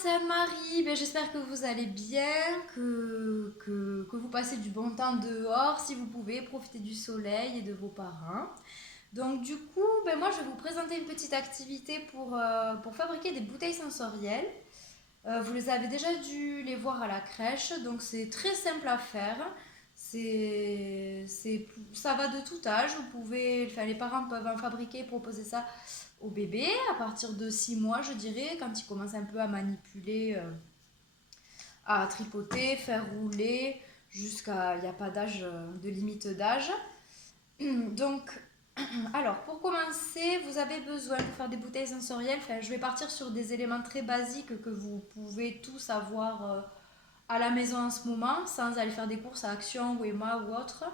c'est Anne-Marie. Ben, j'espère que vous allez bien, que vous passez du bon temps dehors, si vous pouvez, profiter du soleil et de vos parents. Donc du coup, ben, moi je vais vous présenter une petite activité pour fabriquer des bouteilles sensorielles. Vous les avez déjà dû les voir à la crèche, donc c'est très simple à faire. Ça va de tout âge. Enfin, les parents peuvent en fabriquer et proposer ça au bébé à partir de 6 mois, je dirais, quand il commence un peu à manipuler, à tripoter, faire rouler, jusqu'à... Il n'y a pas d'âge, de limite d'âge. Donc, alors, pour commencer, vous avez besoin de faire des bouteilles sensorielles. Enfin, je vais partir sur des éléments très basiques que vous pouvez tous avoir à la maison en ce moment, sans aller faire des courses à Action, Wema ou autre.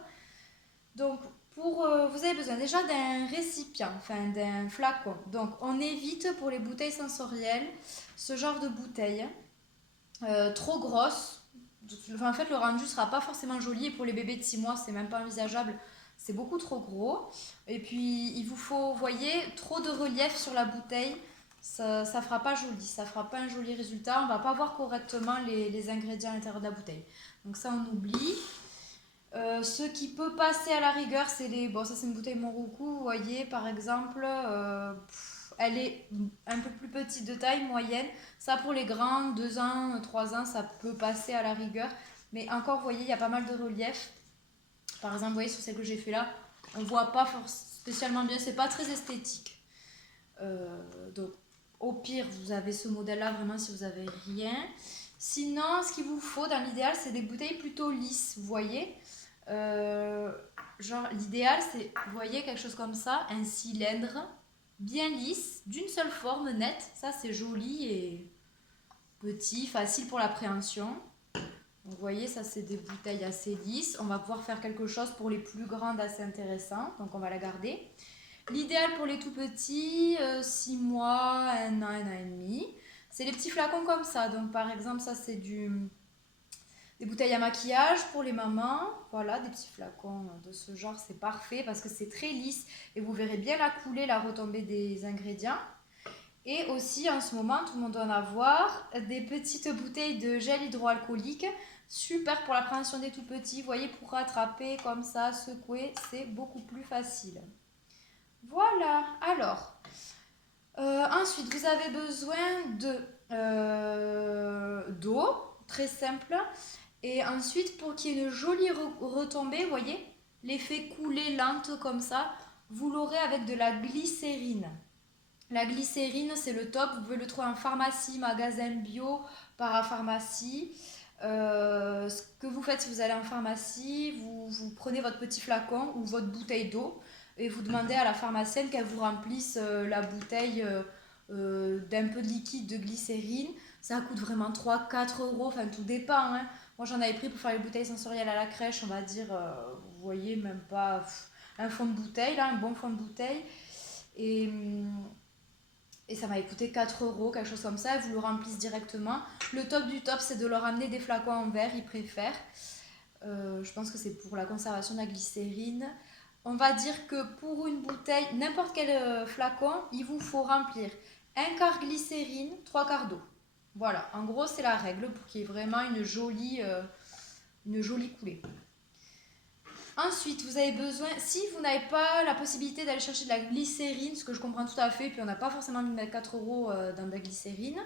Donc, vous avez besoin déjà d'un récipient, enfin d'un flacon. Donc, on évite pour les bouteilles sensorielles ce genre de bouteilles trop grosses. Enfin, en fait, le rendu sera pas forcément joli et pour les bébés de 6 mois, c'est même pas envisageable. C'est beaucoup trop gros. Et puis, il vous faut, vous voyez, trop de relief sur la bouteille. Ça fera pas joli, ça fera pas un joli résultat. On va pas voir correctement les ingrédients à l'intérieur de la bouteille. Donc ça, on oublie. Ce qui peut passer à la rigueur, c'est les. Bon, ça c'est une bouteille Monroucou, vous voyez, par exemple, elle est un peu plus petite de taille, moyenne. Ça pour les grands, 2 ans, 3 ans, ça peut passer à la rigueur. Mais encore, vous voyez, il y a pas mal de relief. Par exemple, vous voyez, sur celle que j'ai fait là, on voit pas spécialement bien, c'est pas très esthétique. Donc, au pire, vous avez ce modèle-là vraiment si vous avez rien. Sinon, ce qu'il vous faut dans l'idéal, c'est des bouteilles plutôt lisses, vous voyez. Euh, genre, l'idéal, c'est, vous voyez, quelque chose comme ça, un cylindre bien lisse, d'une seule forme, nette. Ça, c'est joli et petit, facile pour l'appréhension. Donc, vous voyez, ça, c'est des bouteilles assez lisses. On va pouvoir faire quelque chose pour les plus grandes assez intéressant. Donc, on va la garder. L'idéal pour les tout petits, 6 mois, 1 an et demi, c'est les petits flacons comme ça. Donc, par exemple, ça, c'est des bouteilles à maquillage pour les mamans. Voilà, des petits flacons de ce genre, c'est parfait parce que c'est très lisse et vous verrez bien la coulée, la retombée des ingrédients. Et aussi, en ce moment, tout le monde doit en avoir des petites bouteilles de gel hydroalcoolique. Super pour l'appréhension des tout petits. Vous voyez, pour rattraper comme ça, secouer, c'est beaucoup plus facile. Voilà, alors, ensuite, vous avez besoin d'eau, très simple. Et ensuite, pour qu'il y ait une jolie retombée, vous voyez, l'effet coulée lente comme ça, vous l'aurez avec de la glycérine. La glycérine, c'est le top. Vous pouvez le trouver en pharmacie, magasin bio, parapharmacie. Ce que vous faites si vous allez en pharmacie, vous prenez votre petit flacon ou votre bouteille d'eau et vous demandez à la pharmacienne qu'elle vous remplisse la bouteille d'un peu de liquide de glycérine. Ça coûte vraiment 3 4 euros, enfin tout dépend, hein. Moi j'en avais pris pour faire les bouteilles sensorielles à la crèche, on va dire, vous voyez, même pas un fond de bouteille, là, un bon fond de bouteille. Et, et ça m'avait coûté 4 euros, quelque chose comme ça. Ils vous le remplissent directement. Le top du top, c'est de leur amener des flacons en verre, ils préfèrent. Je pense que c'est pour la conservation de la glycérine. On va dire que pour une bouteille, n'importe quel flacon, il vous faut remplir un quart glycérine, 3 quarts d'eau. Voilà, en gros, c'est la règle pour qu'il y ait vraiment une jolie coulée. Ensuite, vous avez besoin, si vous n'avez pas la possibilité d'aller chercher de la glycérine, ce que je comprends tout à fait, puis on n'a pas forcément envie de mettre 4 euros dans de la glycérine,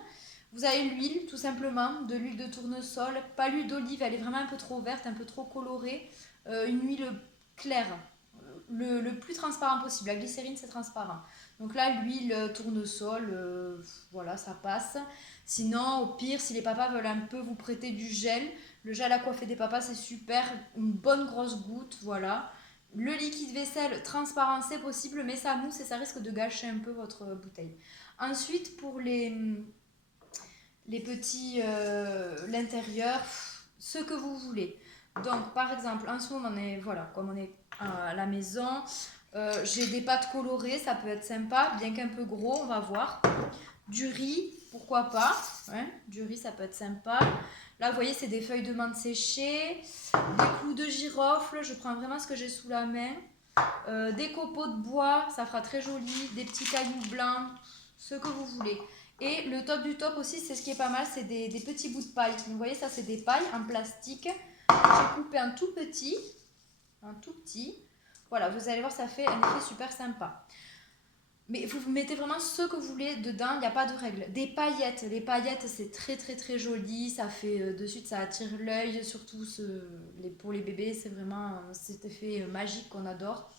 vous avez l'huile, tout simplement, de l'huile de tournesol, pas l'huile d'olive, elle est vraiment un peu trop verte, un peu trop colorée, une huile claire, le plus transparent possible. La glycérine, c'est transparent. Donc là, l'huile tournesol, voilà, ça passe. Sinon, au pire, si les papas veulent un peu vous prêter du gel, le gel à coiffer des papas, c'est super. Une bonne grosse goutte, voilà. Le liquide vaisselle transparent, c'est possible, mais ça mousse et ça risque de gâcher un peu votre bouteille. Ensuite, pour les petits, l'intérieur, ce que vous voulez. Donc, par exemple, en ce moment, voilà, comme on est à la maison, j'ai des pâtes colorées, ça peut être sympa, bien qu'un peu gros, on va voir. Du riz, pourquoi pas, hein, du riz, ça peut être sympa. Là, vous voyez, c'est des feuilles de menthe séchées, des clous de girofle, je prends vraiment ce que j'ai sous la main. Des copeaux de bois, ça fera très joli, des petits cailloux blancs, ce que vous voulez. Et le top du top aussi, c'est ce qui est pas mal, c'est des petits bouts de paille. Vous voyez, ça c'est des pailles en plastique. J'ai coupé un tout petit. Un tout petit. Voilà, vous allez voir, ça fait un effet super sympa. Mais vous mettez vraiment ce que vous voulez dedans, il n'y a pas de règle. Des paillettes, les paillettes c'est très très très joli, ça fait de suite ça attire l'œil, surtout pour les bébés, c'est vraiment cet effet magique qu'on adore.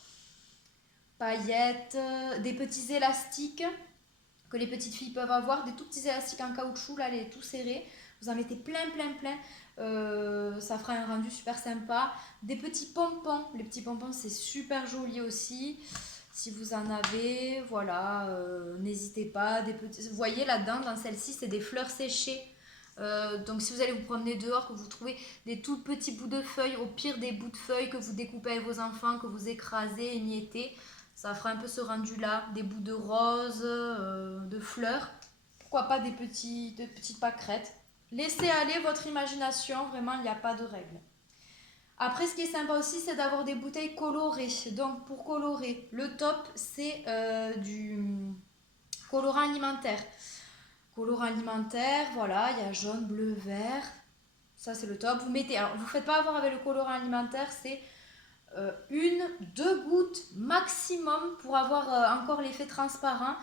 Paillettes, des petits élastiques que les petites filles peuvent avoir, des tout petits élastiques en caoutchouc, là, les tout serrés. Vous en mettez plein, plein, plein. Ça fera un rendu super sympa. Des petits pompons. Les petits pompons, c'est super joli aussi. Si vous en avez, voilà, n'hésitez pas. Vous voyez là-dedans, dans celle-ci, c'est des fleurs séchées. Donc si vous allez vous promener dehors, que vous trouvez des tout petits bouts de feuilles, au pire des bouts de feuilles que vous découpez avec vos enfants, que vous écrasez, émiettez, ça fera un peu ce rendu-là, des bouts de rose, de fleurs. Pourquoi pas des petites pâquerettes. Laissez aller votre imagination, vraiment, il n'y a pas de règle. Après, ce qui est sympa aussi, c'est d'avoir des bouteilles colorées. Donc, pour colorer, le top, c'est du colorant alimentaire. Colorant alimentaire, voilà, il y a jaune, bleu, vert. Ça, c'est le top. Vous mettez, alors, vous ne faites pas avoir avec le colorant alimentaire, c'est une, deux gouttes maximum pour avoir encore l'effet transparent.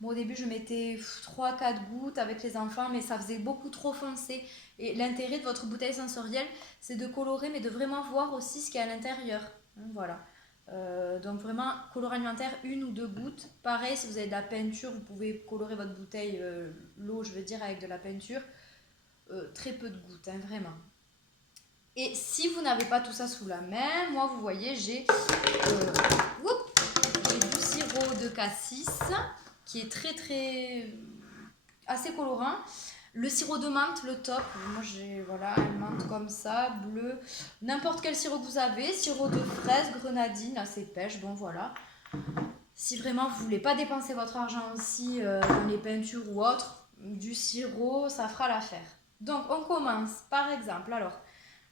Bon, au début, je mettais 3-4 gouttes avec les enfants, mais ça faisait beaucoup trop foncé. Et l'intérêt de votre bouteille sensorielle, c'est de colorer, mais de vraiment voir aussi ce qu'il y a à l'intérieur. Voilà. Donc vraiment, colorant alimentaire, une ou deux gouttes. Pareil, si vous avez de la peinture, vous pouvez colorer votre bouteille, l'eau, je veux dire, avec de la peinture. Très peu de gouttes, hein, vraiment. Et si vous n'avez pas tout ça sous la main, moi, vous voyez, j'ai du sirop de cassis qui est très très assez colorant. Le sirop de menthe, le top. Moi j'ai voilà un menthe comme ça, bleu. N'importe quel sirop que vous avez. Sirop de fraise, grenadine, assez pêche. Bon voilà. Si vraiment vous voulez pas dépenser votre argent aussi dans les peintures ou autres, du sirop, ça fera l'affaire. Donc on commence par exemple. Alors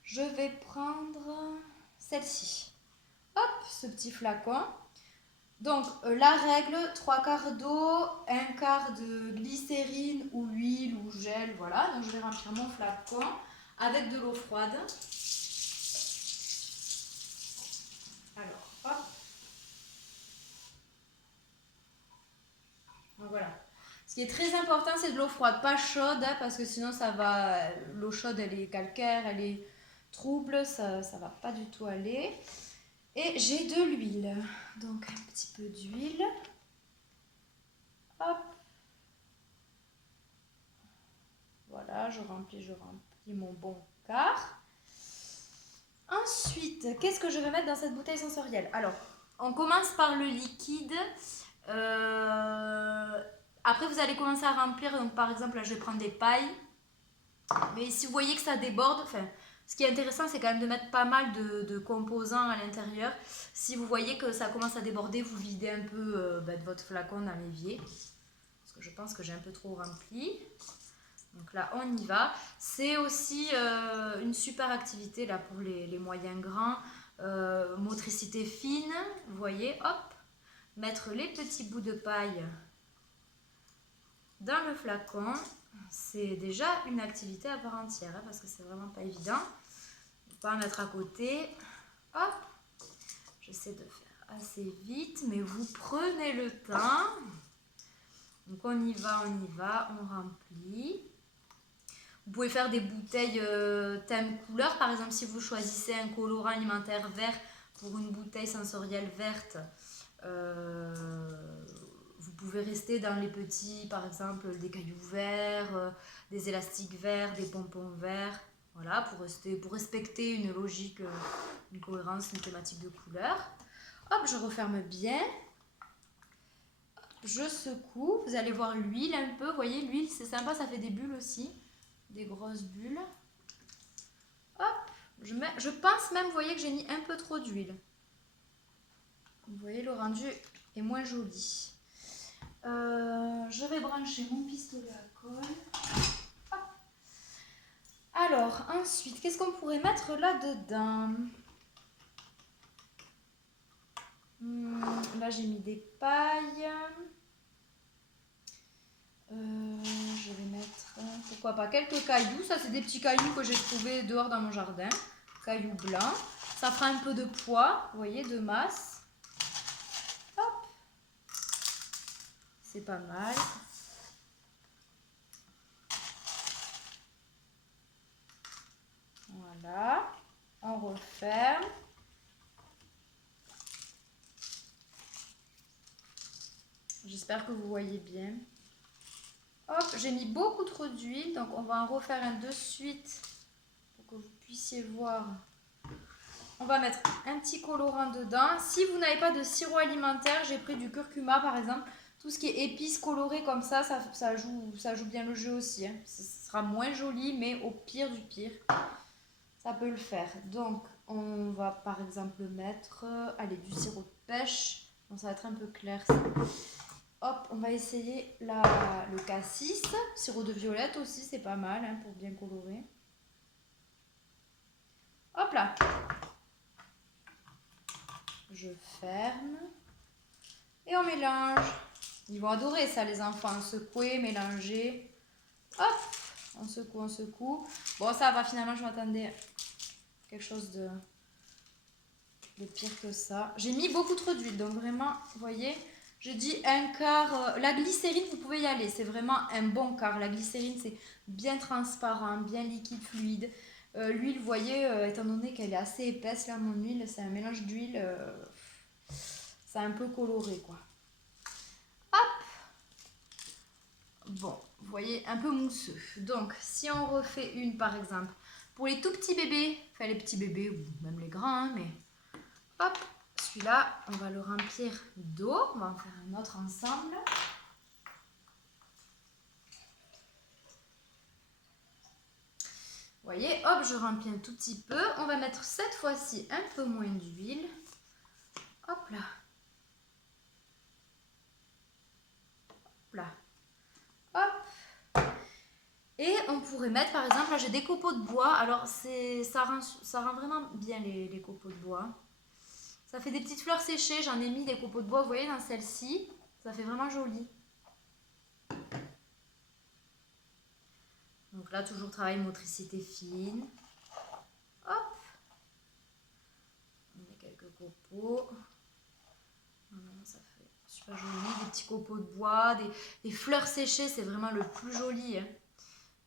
je vais prendre celle-ci. Hop, ce petit flacon. Donc, la règle, 3 quarts d'eau, 1 quart de glycérine ou huile ou gel, voilà. Donc, je vais remplir mon flacon avec de l'eau froide. Alors, hop. Donc, voilà. Ce qui est très important, c'est de l'eau froide, pas chaude, hein, parce que sinon, ça va. L'eau chaude, elle est calcaire, elle est trouble, ça va pas du tout aller. Et j'ai de l'huile. Donc, un petit peu d'huile. Hop. Voilà, je remplis mon bon quart. Ensuite, qu'est-ce que je vais mettre dans cette bouteille sensorielle? Alors, on commence par le liquide. Après, vous allez commencer à remplir. Donc, par exemple, là, je vais prendre des pailles. Mais si vous voyez que ça déborde, enfin, ce qui est intéressant, c'est quand même de mettre pas mal de composants à l'intérieur. Si vous voyez que ça commence à déborder, vous videz un peu de votre flacon dans l'évier. Parce que je pense que j'ai un peu trop rempli. Donc là, on y va. C'est aussi une super activité là, pour les moyens grands. Motricité fine, vous voyez, hop. Mettre les petits bouts de paille dans le flacon. C'est déjà une activité à part entière, hein, parce que c'est vraiment pas évident. On peut pas en mettre à côté. Hop. J'essaie de faire assez vite, mais vous prenez le temps. Donc on y va, on remplit. Vous pouvez faire des bouteilles thème couleur. Par exemple, si vous choisissez un colorant alimentaire vert pour une bouteille sensorielle verte, vous pouvez rester dans les petits, par exemple, des cailloux verts, des élastiques verts, des pompons verts. Voilà, pour respecter une logique, une cohérence, une thématique de couleur. Hop, je referme bien. Je secoue. Vous allez voir l'huile un peu. Vous voyez, l'huile, c'est sympa, ça fait des bulles aussi. Des grosses bulles. Hop, je pense même, vous voyez que j'ai mis un peu trop d'huile. Vous voyez, le rendu est moins joli. Je vais brancher mon pistolet à colle. Hop. Alors, ensuite, qu'est-ce qu'on pourrait mettre là-dedans? Là, j'ai mis des pailles. Je vais mettre, pourquoi pas, quelques cailloux. Ça, c'est des petits cailloux que j'ai trouvés dehors dans mon jardin. Cailloux blancs. Ça fera un peu de poids, vous voyez, de masse. Hop. C'est pas mal. Voilà. On referme. J'espère que vous voyez bien. Hop, j'ai mis beaucoup trop d'huile, donc on va en refaire un de suite pour que vous puissiez voir. On va mettre un petit colorant dedans. Si vous n'avez pas de sirop alimentaire, j'ai pris du curcuma par exemple. Tout ce qui est épices colorées comme ça joue bien le jeu aussi. Hein. Ce sera moins joli, mais au pire du pire, ça peut le faire. Donc, on va par exemple mettre allez, du sirop de pêche. Bon, ça va être un peu clair ça. Hop, on va essayer le cassis. Sirop de violette aussi, c'est pas mal hein, pour bien colorer. Hop là. Je ferme. Et on mélange. Ils vont adorer ça, les enfants. Secouer, mélanger. Hop, on secoue, on secoue. Bon, ça va, finalement, je m'attendais à quelque chose de pire que ça. J'ai mis beaucoup trop d'huile, donc vraiment, vous voyez, je dis un quart. La glycérine, vous pouvez y aller, c'est vraiment un bon quart. La glycérine, c'est bien transparent, bien liquide, fluide. L'huile, vous voyez, étant donné qu'elle est assez épaisse, là, mon huile, c'est un mélange d'huile, c'est un peu coloré, quoi. Hop! Bon, vous voyez, un peu mousseux. Donc, si on refait une, par exemple, pour les tout petits bébés, enfin les petits bébés, ou même les grands, hein, mais hop, celui-là, on va le remplir d'eau. On va en faire un autre ensemble. Vous voyez, hop, je remplis un tout petit peu. On va mettre cette fois-ci un peu moins d'huile. Hop là. Hop là. Hop. Et on pourrait mettre, par exemple, là j'ai des copeaux de bois. Alors, ça rend vraiment bien les copeaux de bois. Ça fait des petites fleurs séchées. J'en ai mis des copeaux de bois, vous voyez, dans celle-ci. Ça fait vraiment joli. Donc là, toujours travail motricité fine. Hop. On met quelques copeaux. Ça fait super joli. Des petits copeaux de bois, des fleurs séchées, c'est vraiment le plus joli. Hein.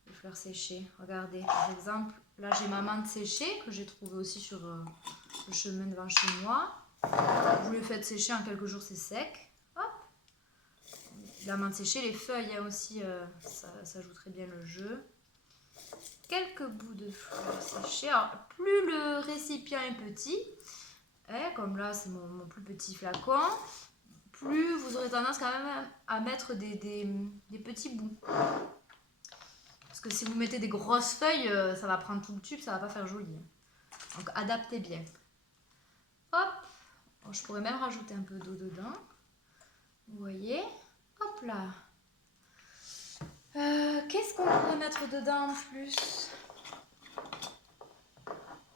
Les fleurs séchées. Regardez, par exemple, là j'ai ma menthe séchée que j'ai trouvée aussi sur le chemin devant chez moi. Vous les faites sécher en quelques jours, c'est sec. Hop. La menthe séchée, les feuilles hein, aussi, ça joue très bien le jeu. Quelques bouts de fleurs séchées. Alors, plus le récipient est petit, hein, comme là c'est mon plus petit flacon, plus vous aurez tendance quand même à mettre des petits bouts. Parce que si vous mettez des grosses feuilles, ça va prendre tout le tube, ça va pas faire joli. Donc adaptez bien. Hop, je pourrais même rajouter un peu d'eau dedans. Vous voyez, hop là. Qu'est-ce qu'on pourrait mettre dedans en plus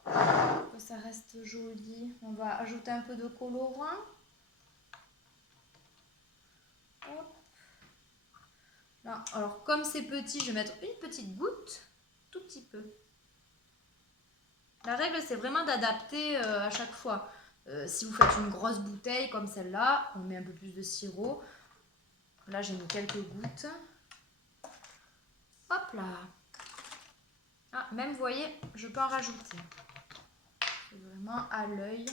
pour que ça reste joli? On va ajouter un peu de colorant. Hop. Là, alors comme c'est petit, je vais mettre une petite goutte, tout petit peu. La règle, c'est vraiment d'adapter à chaque fois. Si vous faites une grosse bouteille comme celle-là, on met un peu plus de sirop. Là, j'ai mis quelques gouttes. Hop là. Ah, même, vous voyez, je peux en rajouter. C'est vraiment à l'œil.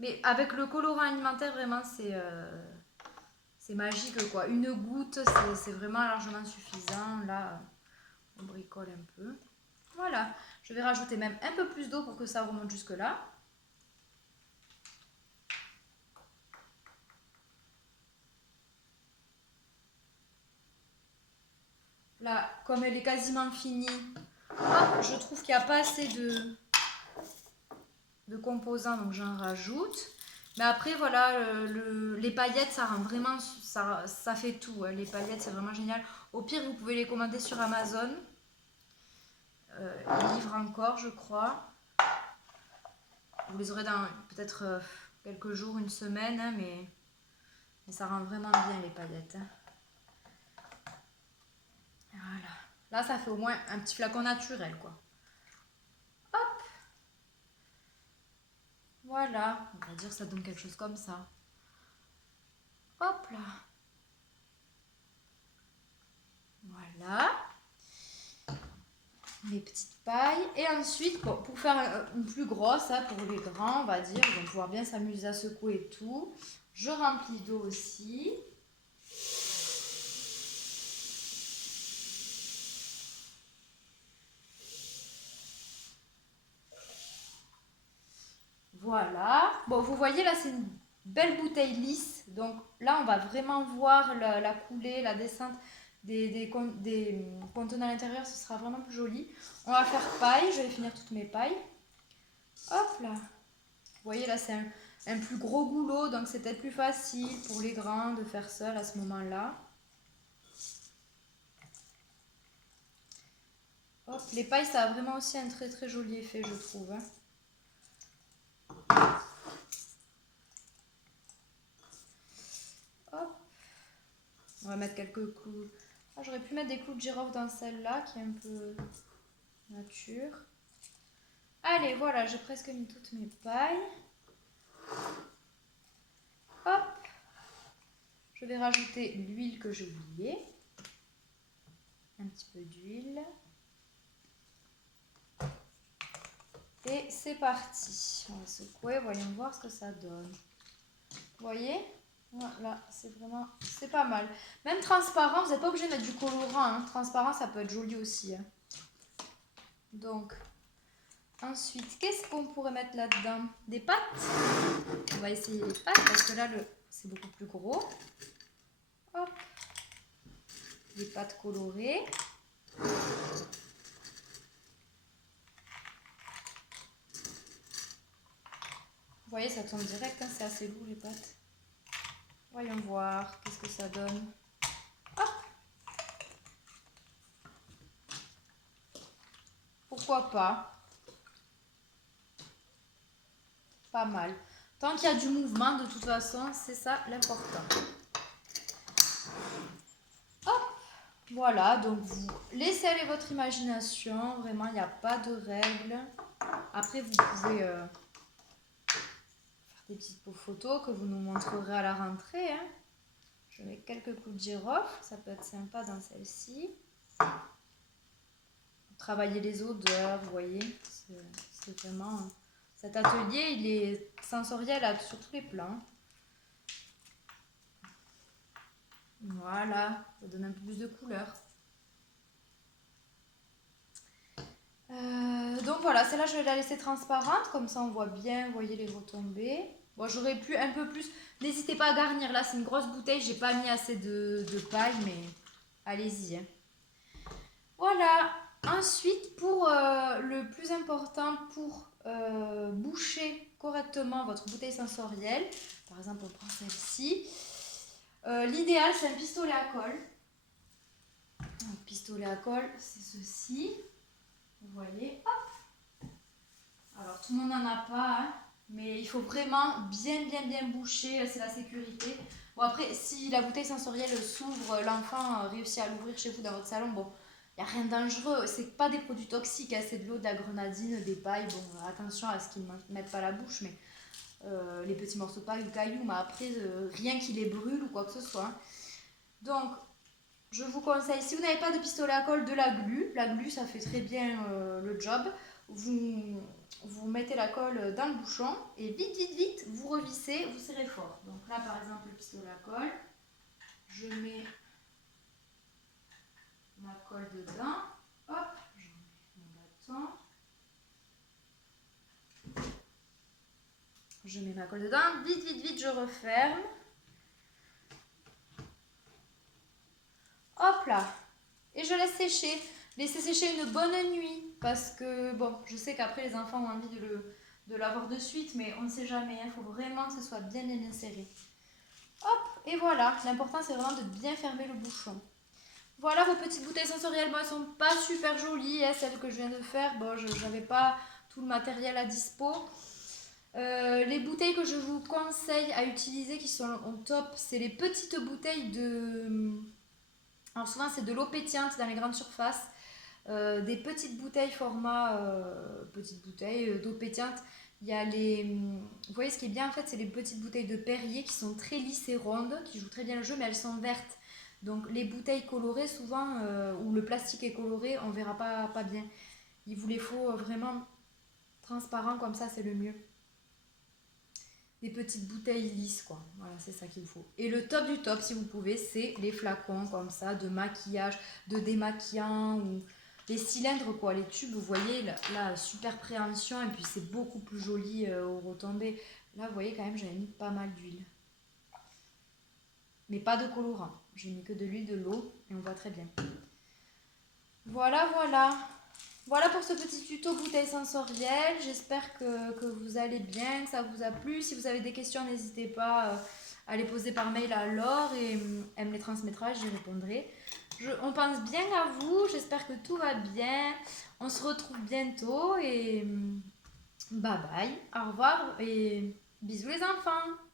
Mais avec le colorant alimentaire, vraiment, c'est magique, quoi. Une goutte, c'est vraiment largement suffisant. Là, on bricole un peu. Voilà. Je vais rajouter même un peu plus d'eau pour que ça remonte jusque là. Là, comme elle est quasiment finie, hop, je trouve qu'il n'y a pas assez de composants, donc j'en rajoute. Mais après, voilà, les paillettes, ça rend vraiment, ça fait tout. Hein. Les paillettes, c'est vraiment génial. Au pire, vous pouvez les commander sur Amazon. Ils livrent encore, je crois. Vous les aurez dans peut-être quelques jours, une semaine, hein, mais ça rend vraiment bien les paillettes. Hein. Là, ça fait au moins un petit flacon naturel, quoi. Hop, voilà. On va dire que ça donne quelque chose comme ça. Hop là. Voilà. Les petites pailles. Et ensuite, bon, pour faire une plus grosse, hein, pour les grands, on va dire, ils vont pouvoir bien s'amuser à secouer et tout. Je remplis d'eau aussi. Voilà. Bon, vous voyez là, c'est une belle bouteille lisse. Donc là, on va vraiment voir la coulée, la descente des contenants à l'intérieur. Ce sera vraiment plus joli. On va faire paille. Je vais finir toutes mes pailles. Hop là. Vous voyez là, c'est un plus gros goulot. Donc c'est peut-être plus facile pour les grands de faire seul à ce moment-là. Hop, les pailles, ça a vraiment aussi un très très joli effet, je trouve, hein. Hop. On va mettre quelques clous. Ah, j'aurais pu mettre des clous de girofle dans celle-là qui est un peu nature. Allez, voilà, j'ai presque mis toutes mes pailles. Hop. Je vais rajouter l'huile que j'ai oubliée. Un petit peu d'huile. Et c'est parti. On va secouer, voyons voir ce que ça donne. Vous voyez? Voilà, c'est pas mal. Même transparent, vous n'êtes pas obligé de mettre du colorant, hein. Transparent, ça peut être joli aussi, hein. Donc, ensuite, qu'est-ce qu'on pourrait mettre là-dedans? Des pâtes? On va essayer les pâtes parce que là, c'est beaucoup plus gros. Hop. Des pâtes colorées. Vous voyez, ça tombe direct, hein, c'est assez lourd les pâtes. Voyons voir, qu'est-ce que ça donne. Hop. Pourquoi pas? Pas mal. Tant qu'il y a du mouvement, de toute façon, c'est ça l'important. Hop. Voilà, donc vous laissez aller votre imagination. Vraiment, il n'y a pas de règles. Après, vous pouvez faire des petites photos que vous nous montrerez à la rentrée, hein. Je mets quelques clous de girofle, ça peut être sympa dans celle-ci. Travailler les odeurs, vous voyez, c'est vraiment... Cet atelier, il est sensoriel sur tous les plans. Voilà, ça donne un peu plus de couleur. Donc voilà, celle-là, je vais la laisser transparente, comme ça on voit bien, vous voyez les retombées. Bon, j'aurais pu un peu plus. N'hésitez pas à garnir, là c'est une grosse bouteille, j'ai pas mis assez de paille, mais allez-y, hein. Voilà, ensuite pour le plus important pour boucher correctement votre bouteille sensorielle, par exemple on prend celle-ci, l'idéal c'est un pistolet à colle. Un pistolet à colle, c'est ceci, vous voyez, hop. Alors tout le monde n'en a pas, hein, mais il faut vraiment bien boucher, c'est la sécurité. Bon après, si la bouteille sensorielle s'ouvre, l'enfant réussit à l'ouvrir chez vous dans votre salon, bon, il n'y a rien de dangereux, c'est pas des produits toxiques, hein, c'est de l'eau, de la grenadine, des pailles, bon, attention à ce qu'ils ne mettent pas la bouche, mais les petits morceaux de paille ou cailloux, mais après, rien qui les brûle ou quoi que ce soit, hein. Donc, je vous conseille, si vous n'avez pas de pistolet à colle, de la glu, ça fait très bien le job. Vous mettez la colle dans le bouchon et vite, vous revissez, vous serrez fort. Donc là, par exemple, le pistolet à colle, je mets ma colle dedans. Hop, je mets mon bâton. Je mets ma colle dedans. Vite, je referme. Hop là. Et je laisse sécher. Laissez sécher une bonne nuit. Parce que, bon, je sais qu'après les enfants ont envie de l'avoir de suite, mais on ne sait jamais. Il faut vraiment que ce soit bien serré. Hop, et voilà. L'important, c'est vraiment de bien fermer le bouchon. Voilà vos petites bouteilles sensorielles. Bon, elles sont pas super jolies, hein, celles que je viens de faire. Bon, je n'avais pas tout le matériel à dispo. Les bouteilles que je vous conseille à utiliser qui sont au top, c'est les petites bouteilles de... Alors souvent c'est de l'eau pétillante dans les grandes surfaces. des petites bouteilles format petites bouteilles d'eau pétillante. Il y a vous voyez ce qui est bien en fait, c'est les petites bouteilles de Perrier qui sont très lisses et rondes, qui jouent très bien le jeu, mais elles sont vertes. Donc les bouteilles colorées, souvent, où le plastique est coloré, on verra pas bien. Il vous les faut vraiment transparents, comme ça c'est le mieux. Des petites bouteilles lisses, quoi. Voilà, c'est ça qu'il vous faut. Et le top du top, si vous pouvez, c'est les flacons comme ça, de maquillage, de démaquillant, ou les cylindres, quoi. Les tubes, vous voyez, là super préhension, et puis c'est beaucoup plus joli au retombé. Là, vous voyez, quand même, j'avais mis pas mal d'huile. Mais pas de colorant. J'ai mis que de l'huile, de l'eau, et on voit très bien. Voilà, voilà. Voilà pour ce petit tuto bouteille sensorielle. J'espère que vous allez bien, que ça vous a plu. Si vous avez des questions, n'hésitez pas à les poser par mail à Laure et elle me les transmettra, j'y répondrai. On pense bien à vous, j'espère que tout va bien. On se retrouve bientôt et bye bye, au revoir et bisous les enfants.